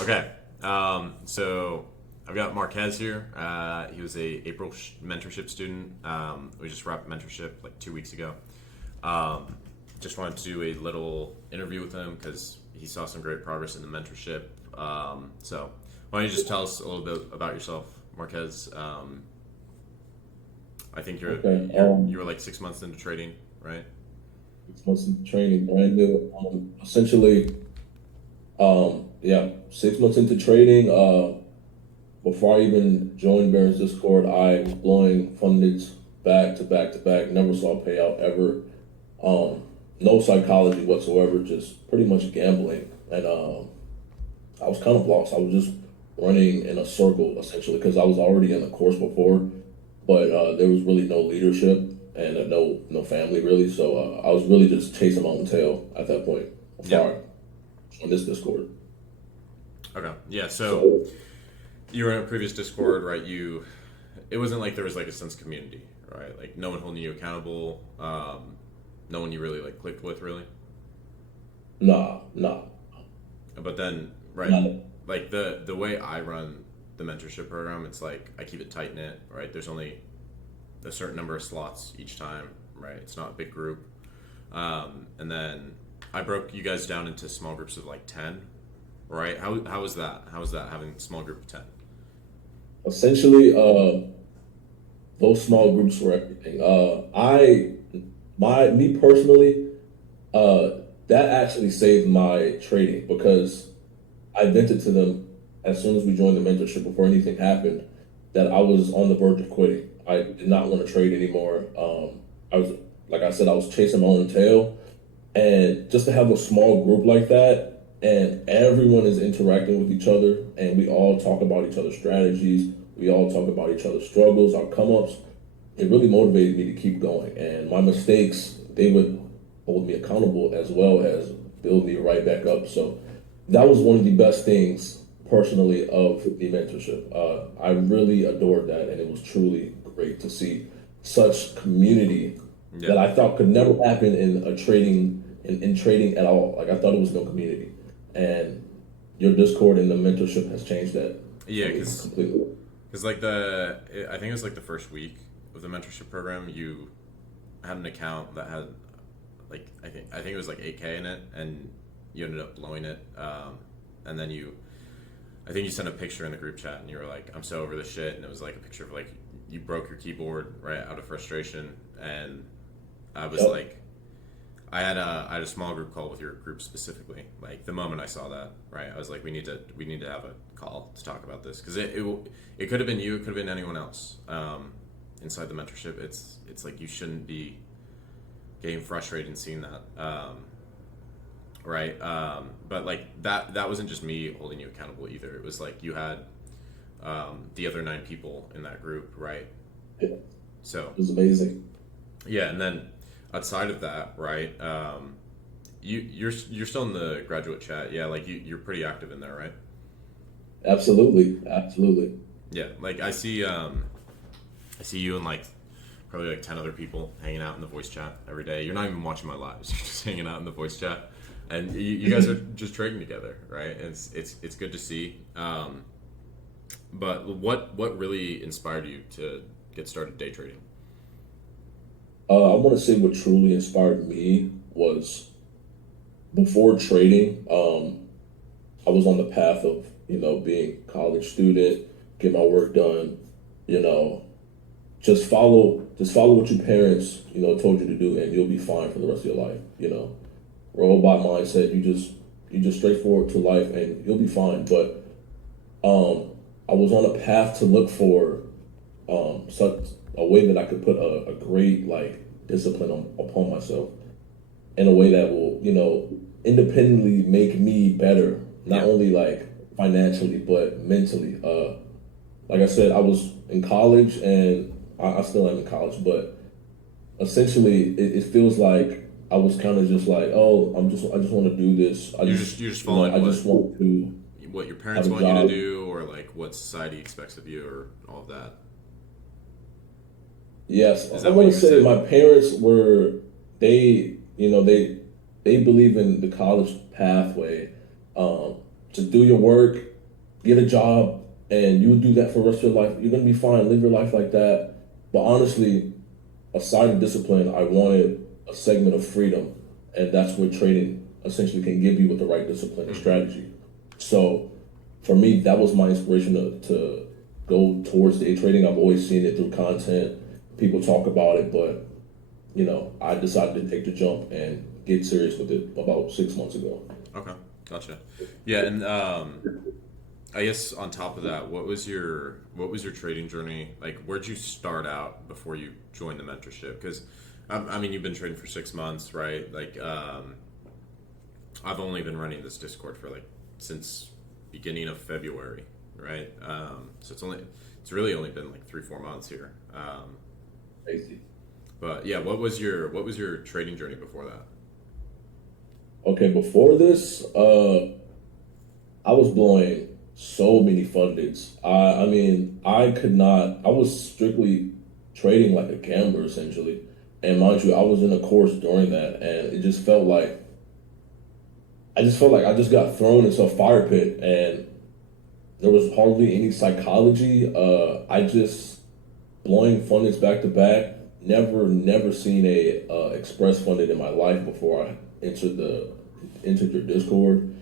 Okay. So I've got Marquez here. He was a April mentorship student. We just wrapped mentorship like 2 weeks ago. Um, just wanted to do a little interview with him because he saw some great progress in the mentorship. So why don't you just tell us a little bit about yourself, Marquez? I think Okay. you were like 6 months into trading, right? 6 months into training, brand new. Essentially, yeah, 6 months into trading. Before I even joined Barron's Discord, I was blowing fundings back to back to back. Never saw a payout ever. Um, no psychology whatsoever. Just pretty much gambling, and I was kind of lost. I was just running in a circle essentially because I was already in the course before, but there was really no leadership and no family really. So I was really just chasing my own tail at that point. Yeah. Before on this Discord. Okay. Yeah. So So you were in a previous Discord, right? It wasn't like there was like a sense of community, right? Like no one holding you accountable. No one you really like clicked with, really. nah, But then, right, not like the way I run the mentorship program, it's like I keep it tight knit, right? There's only a certain number of slots each time, right? It's not a big group. And then I broke you guys down into small groups of like 10, right? How was that? How was that having a small group of 10? essentially. Those small groups were everything. Me personally, uh, that actually saved my trading because I vented to them as soon as we joined the mentorship before anything happened that I was on the verge of quitting. I did not want to trade anymore. I was, like I said, I was chasing my own tail. And just to have a small group like that and everyone is interacting with each other and we all talk about each other's strategies, we all talk about each other's struggles, our come ups, it really motivated me to keep going. And my mistakes, they would hold me accountable as well as build me right back up. So that was one of the best things personally of the mentorship. I really adored that, and it was truly great to see such community Yeah. that I thought could never happen in a trading in trading at all. Like I thought it was no community, and your Discord and the mentorship has changed that for Yeah, me completely. because like I think it was like the first week of the mentorship program, you had an account that had like I think it was like 8K in it, and you ended up blowing it. And then I think you sent a picture in the group chat, and you were like, "I'm so over this shit," and it was like a picture of like you broke your keyboard right out of frustration, and I was Yep. like, I had a small group call with your group specifically. Like the moment I saw that, right, I was like, we need to have a call to talk about this because it could have been you, it could have been anyone else. Inside the mentorship, it's like you shouldn't be getting frustrated and seeing that. Right? But like that wasn't just me holding you accountable either. It was like you had the other 9 people in that group, right? Yeah, it So was amazing. yeah, and then outside of that, right? You're still in the graduate chat, yeah? Like you're pretty active in there, right? Absolutely, absolutely. Yeah, like I see you and like probably like 10 other people hanging out in the voice chat every day. You're not even watching my lives; you're just hanging out in the voice chat, and you guys are just trading together, right? And it's good to see. But what really inspired you to get started day trading? I want to say what truly inspired me was before trading. I was on the path of being a college student, get my work done, you know, just follow what your parents told you to do, and you'll be fine for the rest of your life. Robot mindset. You just straightforward to life, and you'll be fine. But I was on a path to look for such a way that I could put a great like discipline upon myself in a way that will independently make me better, not Yeah, only like financially but mentally. Like I said, I was in college and I still am in college, but essentially it feels like I was kind of just like, oh, I just want to do this. you're just I following just want to what your have parents a want you to job. do, or like what society expects of you, or all of that. Yes, Is I that what want you to were say saying? my parents were they believe in the college pathway. Just do your work, get a job and you do that for the rest of your life. You're gonna be fine. Live your life like that. But honestly, aside of discipline, I wanted a segment of freedom, and that's what trading essentially can give you with the right discipline and Mm-hmm. strategy. So for me, that was my inspiration to go towards day trading. I've always seen it through content. People talk about it, but I decided to take the jump and get serious with it about 6 months ago. Okay, gotcha. Yeah, and I guess on top of that, what was your trading journey like? Where'd you start out before you joined the mentorship? Because I mean, you've been trading for 6 months, right? Like, I've only been running this Discord for like since beginning of February, right? So it's really only been like 3-4 months here. Crazy. But yeah, what was your trading journey before that? Okay, before this, I was blowing so many fundings. I mean, I could not. I was strictly trading like a gambler essentially, and mind you, I was in a course during that, and it just felt like I just got thrown into a fire pit, and there was hardly any psychology. I just blowing fundings back to back. Never seen a express funded in my life before I entered your Discord.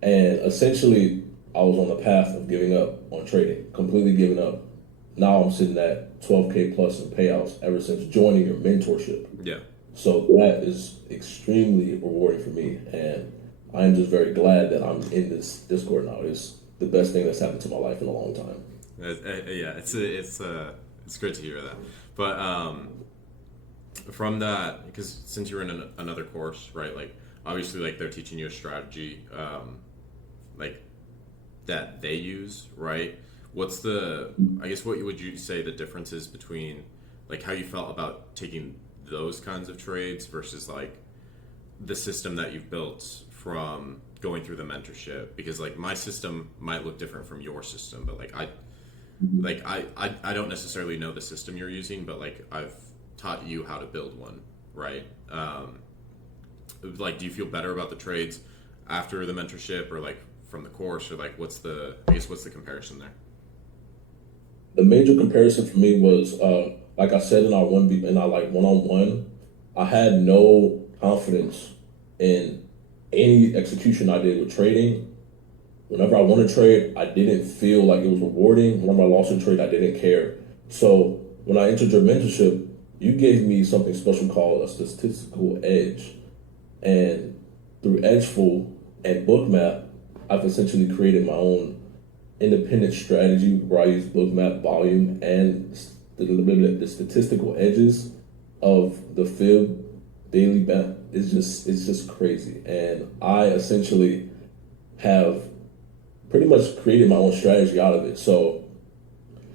And essentially, I was on the path of giving up on trading, completely giving up. Now I'm sitting at 12K plus in payouts ever since joining your mentorship. Yeah. So that is extremely rewarding for me. And I'm just very glad that I'm in this Discord now. It's the best thing that's happened to my life in a long time. Yeah, it's great to hear that. But from that, because since you were in another course, right? Like obviously, like they're teaching you a strategy, like that they use, right? What's the, I guess, what would you say the difference is between like how you felt about taking those kinds of trades versus like the system that you've built from going through the mentorship? Because like my system might look different from your system, but I don't necessarily know the system you're using, but like I've taught you how to build one, right? Like, do you feel better about the trades after the mentorship, or like from the course, or like what's the comparison there? The major comparison for me was, like I said in our one on one, I had no confidence in any execution I did with trading. Whenever I won a trade, I didn't feel like it was rewarding. Whenever I lost a trade, I didn't care. So when I entered your mentorship, you gave me something special called a statistical edge. And through Edgeful and Bookmap, I've essentially created my own independent strategy where I use Bookmap volume and the statistical edges of the fib daily bet. It's just crazy. And I essentially have pretty much created my own strategy out of it. So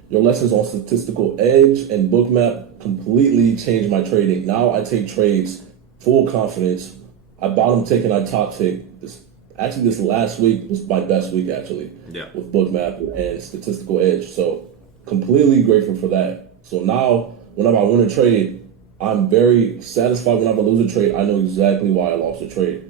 your lessons on statistical edge and bookmap completely changed my trading. Now I take trades full confidence. I bottom tick and I top tick. This last week was my best week actually Yeah. with bookmap and statistical edge. So completely grateful for that. So now whenever I win a trade, I'm very satisfied. Whenever I lose a trade, I know exactly why I lost a trade.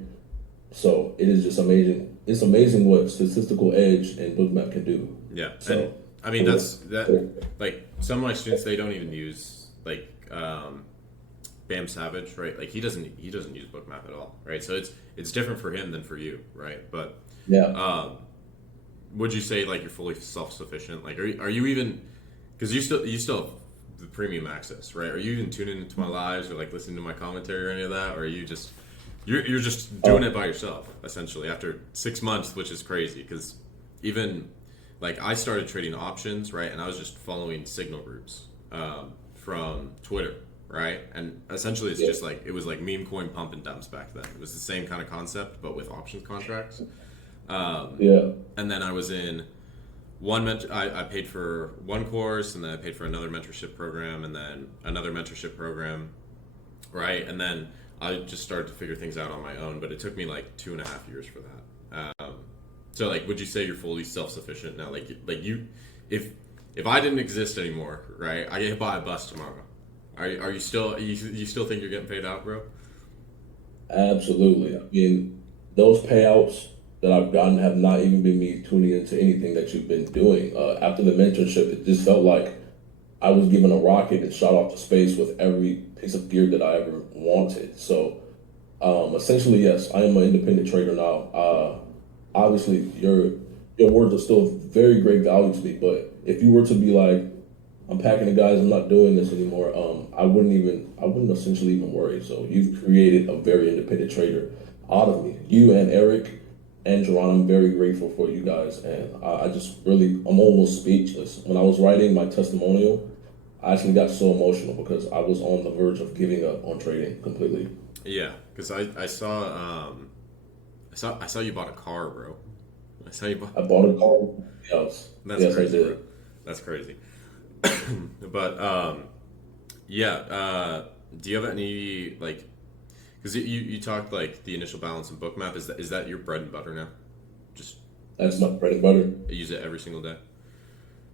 So it is just amazing. It's amazing what statistical edge and bookmap can do. Yeah, and So I mean yeah. that's that. Like some of my students, they don't even use like Bam Savage, right? Like he doesn't use Bookmap at all, right? So it's different for him than for you, right? But Yeah. um, would you say like you're fully self sufficient? Like are you even, because you still have the premium access, right? Are you even tuning into my lives or like listening to my commentary or any of that, or are you just you're just doing Uh, it by yourself essentially after 6 months, which is crazy because even like I started trading options, right, and I was just following signal groups from Twitter, right, and essentially it's yeah. just like it was like meme coin pump and dumps back then. It was the same kind of concept but with options contracts. Um, Yeah. and then I was in I paid for one course, and then I paid for another mentorship program, and then another mentorship program, right? And then I just started to figure things out on my own, but it took me like 2.5 years for that. So like, would you say you're fully self sufficient now? Like you, if I didn't exist anymore, right? I get buy a bus tomorrow. Are you still think you're getting paid out, bro? Absolutely. I mean, those payouts. that I've gotten have not even been me tuning into anything that you've been doing. After the mentorship, it just felt like I was given a rocket and shot off to space with every piece of gear that I ever wanted. So essentially, yes, I am an independent trader now. Obviously, your words are still very great value to me. But if you were to be like, I'm packing the guys, I'm not doing this anymore. I wouldn't essentially even worry. So you've created a very independent trader out of me. You and Eric and Jerron, I'm very grateful for you guys, and I just really, I'm almost speechless. When I was writing my testimonial, I actually got so emotional because I was on the verge of giving up on trading completely. Yeah, because I saw I saw you bought a car, bro. I saw you bought. I bought a car. Yes, That's yes, I crazy, bro. did. That's crazy. But yeah. Do you have any like? Because you talked like the initial balance and book map. Is that your bread and butter now? Just That's my bread and butter. use it every single day.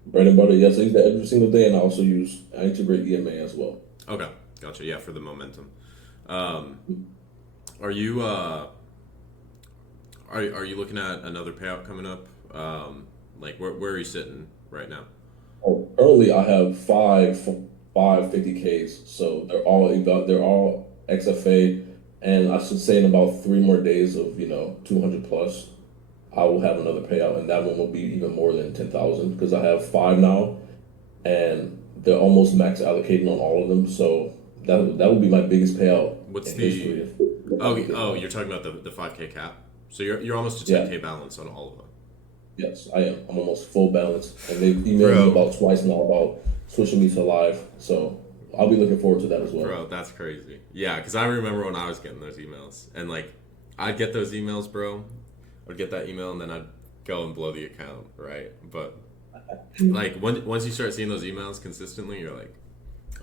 Bread and butter. Yes, I use that every single day, and I integrate EMA as well. Okay, gotcha. Yeah, for the momentum. Um, are you are you looking at another payout coming up? Like where are you sitting right now? Oh, currently, I have five 50Ks, so they're all XFA, and I should say in about 3 more days of 200 plus, I will have another payout, and that one will be even more than 10,000 because I have five now, and they're almost max allocating on all of them. So that would be my biggest payout What's in the history if oh everything oh works. you're talking about the 5K cap. So you're almost to Yeah, 10K balance on all of them, yes, I am. I'm almost full balance, and they've emailed me bro. about twice now about switching me to live. So I'll be looking forward to that as well. Bro, that's crazy. Yeah, because I remember when I was getting those emails, and like I'd get those emails, bro. I'd get that email, and then I'd go and blow the account, right? But like once you start seeing those emails consistently, you're like,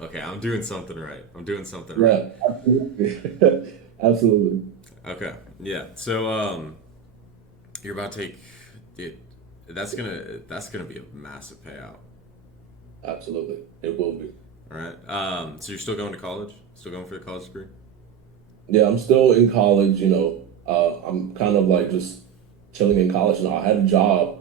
okay, I'm doing something right. I'm doing something right. Yeah, absolutely. Absolutely. Okay, yeah. So you're about to take it. That's gonna be a massive payout. Absolutely. It will be. All right. So you're still going to college? Still going for the college degree? Yeah, I'm still in college, I'm kind of like just chilling in college now. I had a job,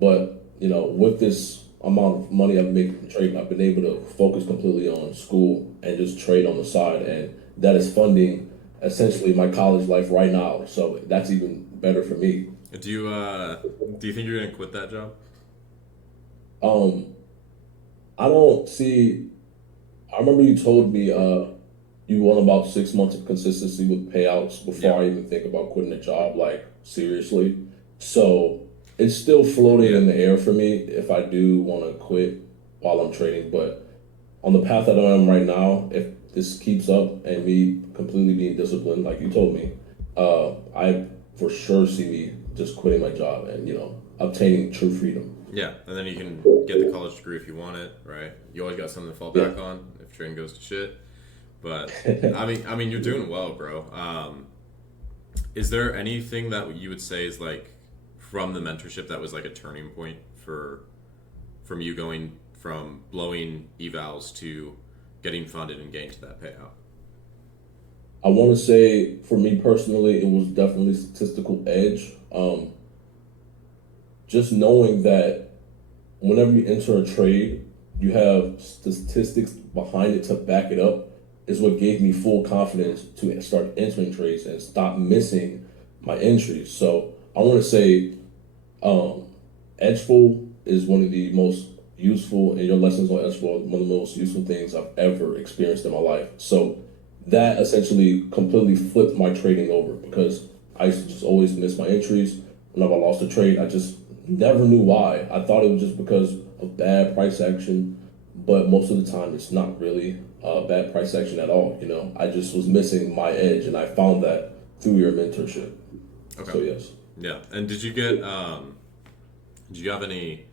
but with this amount of money I've made from trading, I've been able to focus completely on school and just trade on the side, and that is funding essentially my college life right now. So that's even better for me. Do you think you're gonna quit that job? Um, I don't see. I remember you told me you want about 6 months of consistency with payouts Yeah. before I even think about quitting a job, like seriously. So it's still floating Yeah. in the air for me if I do want to quit while I'm trading. But on the path that I am right now, if this keeps up and me completely being disciplined, like you told me, I for sure see me just quitting my job and obtaining true freedom. Yeah, and then you can get the college degree if you want it, right? You always got something to fall Yeah. back on if trading goes to shit. But I mean, you're doing well, bro. Is there anything that you would say is like from the mentorship that was like a turning point from you going from blowing evals to getting funded and getting to that payout? I want to say for me personally, it was definitely statistical edge. Just knowing that whenever you enter a trade, you have statistics behind it to back it up is what gave me full confidence to start entering trades and stop missing my entries. So I want to say um, Edgeful is one of the most useful, and your lessons on Edgeful are one of the most useful things I've ever experienced in my life. So that essentially completely flipped my trading over because I used to just always miss my entries. Whenever I lost a trade, I just never knew why. I thought it was just because of bad price action, but most of the time it's not really bad price action at all. I just was missing my edge, and I found that through your mentorship. Okay. So yes. Yeah. And did you have any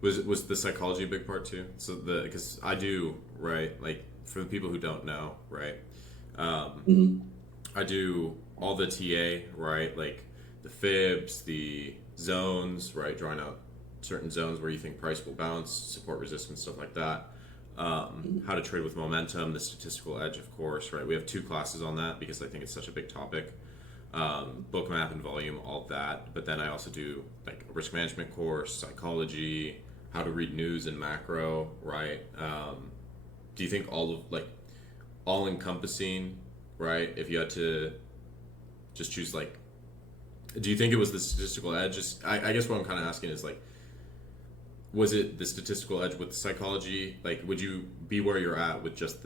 was the psychology a big part too? So the because I do, right, like for the people who don't know, right? Um, Hmm. I do all the TA, right? Like the fibs, the zones, right? Drawing out certain zones where you think price will bounce, support resistance, stuff like that. How to trade with momentum, the statistical edge, of course, right? We have two classes on that because I think it's such a big topic. book map and volume, all that. But then I also do like a risk management course, psychology, how to read news and macro, right? Do you think all of like all encompassing, right? If you had to just choose like, do you think it was the statistical edge? Just I guess what I'm kind of asking is like, was it the statistical edge with psychology? Like, would you be where you're at with just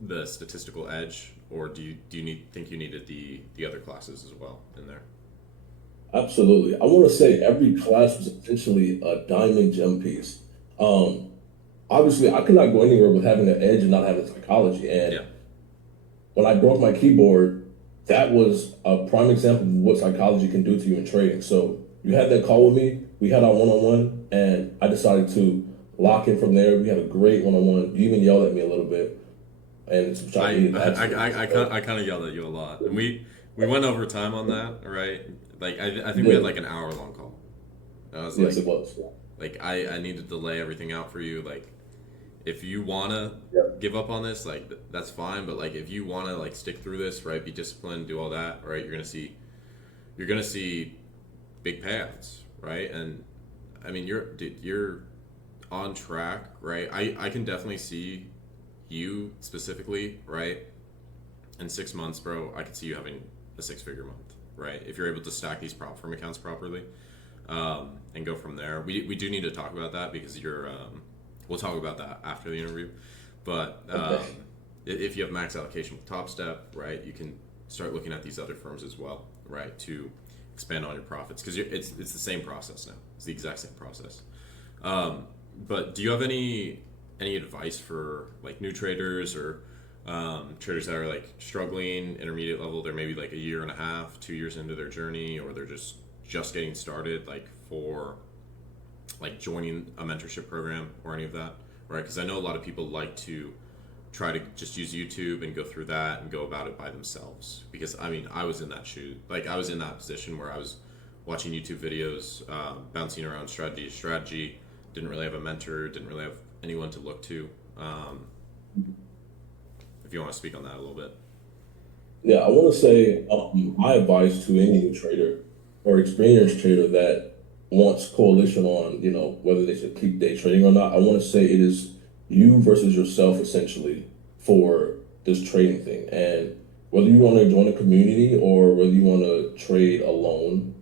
the statistical edge, or do you think you needed the other classes as well in there? Absolutely. I want to say every class was essentially a diamond gem piece. Um, Obviously, I could not go anywhere with having an edge and not having psychology. And Yeah, when I broke my keyboard, that was a prime example of what psychology can do to you in trading. So you had that call with me. We had our one-on-one, and I decided to lock in from there. We had a great one-on-one. You even yelled at me a little bit, and which I I needed I absolutely. I, I, kind I kind of yelled at you a lot, and we went over time on that, right? Like I You think we had like did. an hour long call. I was Yes, it was. like I needed to lay everything out for you. Like if you wanna Yeah. give up on this, like that's fine. But like if you wanna like stick through this, right? Be disciplined, do all that, right? You're gonna see big payouts, right? And I mean you're on track, right? I can definitely see you specifically, right? In 6 months, bro, I could see you having a six-figure month, right? If you're able to stack these prop firm accounts properly, and go from there. We do need to talk about that because we'll talk about that after the interview. But Okay. if you have max allocation with Top Step, right, you can start looking at these other firms as well, right, to expand on your profits because it's the same process now. It's the exact same process. Um, but do you have any advice for like new traders or traders that are like struggling, intermediate level? They're maybe like a year and a half, 2 years into their journey, or they're just getting started, like for like joining a mentorship program or any of that, right? Because I know a lot of people like to try to just use YouTube and go through that and go about it by themselves. Because I mean, I was in that shoe, like I was in that position where I was watching YouTube videos, bouncing around strategy to strategy. Didn't really have a mentor, didn't really have anyone to look to. Um, if you want to speak on that a little bit. Yeah, I want to say my advice to any new trader or experienced trader that wants coalition on, whether they should keep day trading or not. I want to say it is you versus yourself essentially for this trading thing. And whether you want to join a community or whether you want to trade alone,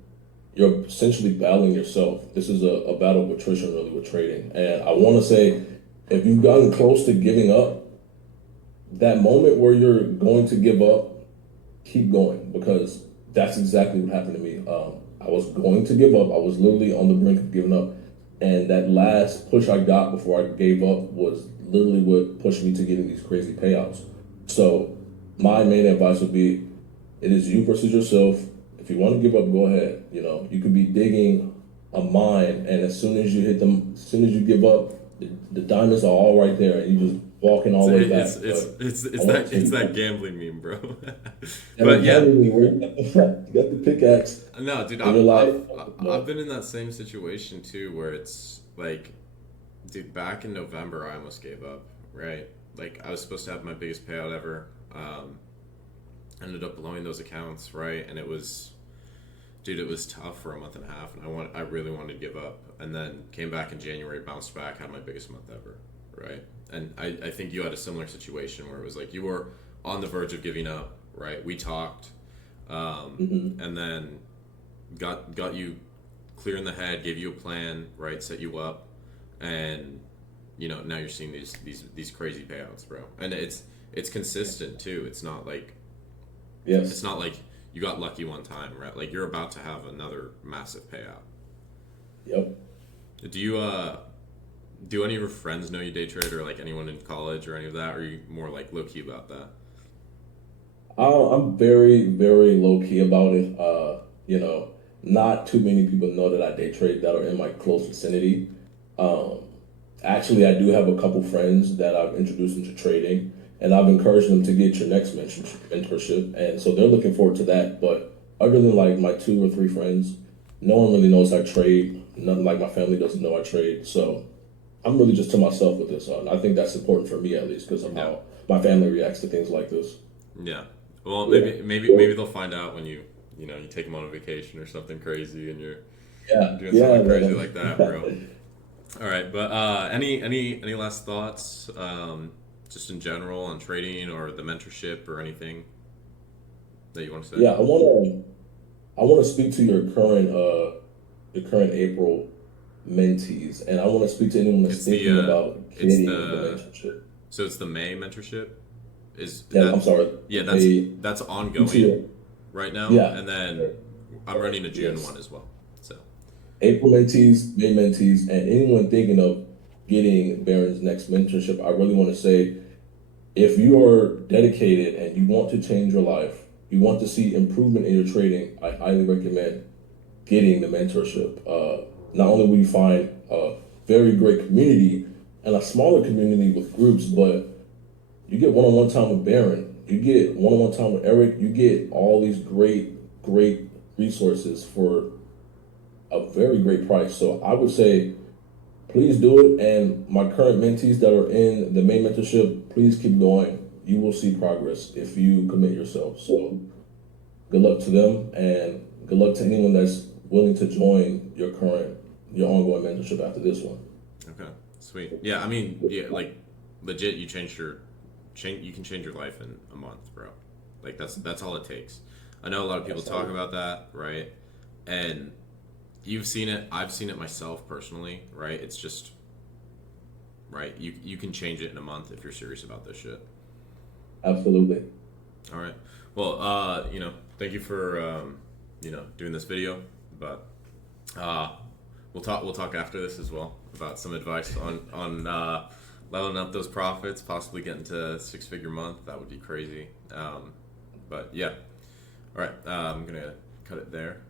you're essentially battling yourself. This is a battle of attrition really with trading. And I want to say if you've gotten close to giving up, that moment where you're going to give up, keep going because that's exactly what happened to me. I was going to give up. I was literally on the brink of giving up, and that last push I got before I gave up was literally what pushed me to getting these crazy payouts. So my main advice would be, it is you versus yourself. If you want to give up, go ahead. You could be digging a mine, and as soon as you hit them, as soon as you give up, the diamonds are all right there, and you just walking all So the way back. I want to it's say that gambling meme, bro. every But yeah, time you got the pickaxe, no, dude, and you're like, I've been in that same situation too, where it's like, dude, back in November, I almost gave up, right? Like, I was supposed to have my biggest payout ever. Ended up blowing those accounts, right? And dude, it was tough for a month and a half, and I really wanted to give up. And then came back in January, bounced back, had my biggest month ever, right? And I think you had a similar situation where it was like you were on the verge of giving up, right? We talked, mhm. and then got you clear in the head, gave you a plan, right? Set you up, and now you're seeing these crazy payouts, bro. And it's consistent too. It's Yes. not like you got lucky one time, right? Like you're about to have another massive payout. Yep. Do you do any of your friends know you day trade or like anyone in college or any of that? Or are you more like low key about that? I'm very, very low key about it. Not too many people know that I day trade that are in my close vicinity. Um, Actually, I do have a couple friends that I've introduced into trading, and I've encouraged them to get your next mentorship, and so they're looking forward to that. But other than like my two or three friends, no one really knows I trade. None like my family doesn't know I trade, so I'm really just to myself with this. And I think that's important for me at least because of Yeah. how my family reacts to things like this. Yeah. Well, Yeah. maybe they'll find out when you you take them on a vacation or something crazy, and you're Yeah, doing yeah, something crazy like that, bro. man. All right, but any last thoughts, just in general on trading or the mentorship or anything that you want to say? Yeah, I want to speak to your current April mentees, and I want to speak to anyone that's It's the thinking about it's getting the the mentorship. so it's the May mentorship. Is Yeah, I'm that sorry. yeah? They That's to ongoing your right now, yeah, and then I'm running a June one yes. as well. So April mentees, May mentees, and anyone thinking of getting Baron's next mentorship, I really want to say if you are dedicated and you want to change your life, you want to see improvement in your trading, I highly recommend getting the mentorship. Not only will you find a very great community and a smaller community with groups, but you get one-on-one time with Baron, you get one-on-one time with Eric, you get all these great resources for a very great price. So I would say please do it. And my current mentees that are in the main mentorship, please keep going. You will see progress if you commit yourself. So good luck to them and good luck to anyone that's willing to join your ongoing mentorship after this one. okay, sweet. Yeah, I mean, yeah, like legit, you can change your life in a month, bro. Like that's all it takes. I know a lot of people That's talk all. about that, right? And you've seen it. I've seen it myself personally, right? It's just right. You can change it in a month if you're serious about this shit. Absolutely. All right. Well, thank you for doing this video, but uh, we'll talk after this as well about some advice on leveling up those profits, possibly getting to 6 figure month. That would be crazy. But yeah. All right. I'm gonna cut it there.